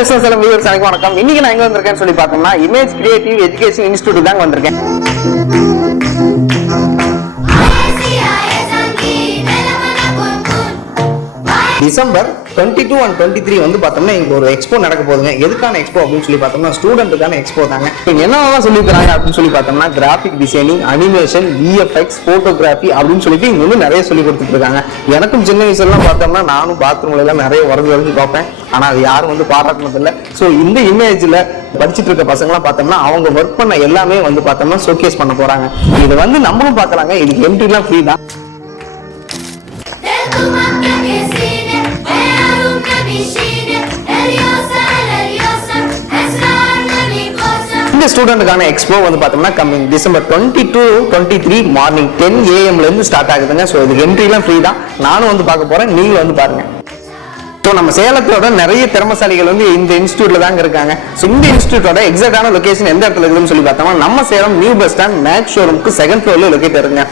Business viewers அனைவருக்கும் வணக்கம். இன்னைக்கு நான் எங்க வந்திருக்கேன்னு சொல்லி பார்த்தோம்னா இமேஜ் கிரியேட்டிவ் எஜுகேஷன் இன்ஸ்டிடியூட் தான் வந்திருக்கேன். டிசம்பர் 22 and 23 வந்து பார்த்தோம்னா இங்க ஒரு எக்ஸ்போ நடக்க போகுதுங்க. எதுக்கான எக்ஸ்போ அப்படின்னு சொல்லி பார்த்தோம்னா ஸ்டூடெண்ட்டுக்கான எக்ஸ்போ தாங்க. என்னென்னலாம் சொல்லி தராங்க அப்படின்னு சொல்லி பார்த்தோம்னா graphic designing, animation, VFX, photography அப்படின்னு சொல்லிட்டு இங்க வந்து நிறைய சொல்லி கொடுத்துட்டு இருக்காங்க. எனக்கும் சின்ன வயசுலாம் பார்த்தோம்னா நானும் பாத்ரூம்ல எல்லாம் நிறைய வரைஞ்சு பார்ப்பேன். ஆனா அது யாரும் வந்து பாராட்டினது இல்லை. ஸோ இந்த இமேஜ்ல படிச்சுட்டு இருக்க பசங்களாம் பார்த்தோம்னா அவங்க ஒர்க் பண்ண எல்லாமே வந்து பார்த்தோம்னா ஷோகேஸ் பண்ண போறாங்க. இதை வந்து நம்மளும் பார்க்கலாங்க. இதுக்கு என்ட்ரிலாம் ஃப்ரீ தான். இந்த ஸ்டூடெண்ட்டுக்கான எக்ஸ்போ வந்து பார்த்தோம்னா கம்மிங் டிசம்பர் 22, 23 மார்னிங் 10 AM இருந்து ஸ்டார்ட் ஆகுதுங்க. ஸோ இதுக்கு என்ட்ரிலாம் ஃப்ரீ தான். நானும் வந்து பார்க்க போறேன், நீங்களும் வந்து பாருங்க. ஸோ நம்ம சேலத்தோட நிறைய திறமசாலிகள் வந்து இந்த இன்ஸ்டியூட்ல தாங்க இருக்காங்க. ஸோ இந்த இன்ஸ்டியூட்டோட எக்ஸாக்டான லொகேஷன் எந்த இடத்துல இருக்குதுன்னு சொல்லி பார்த்தோம்னா நம்ம Salem new bus stand Mac ஷோரூமுக்கு 2nd ஃப்ளோர்ல லொகேட் இருக்குங்க.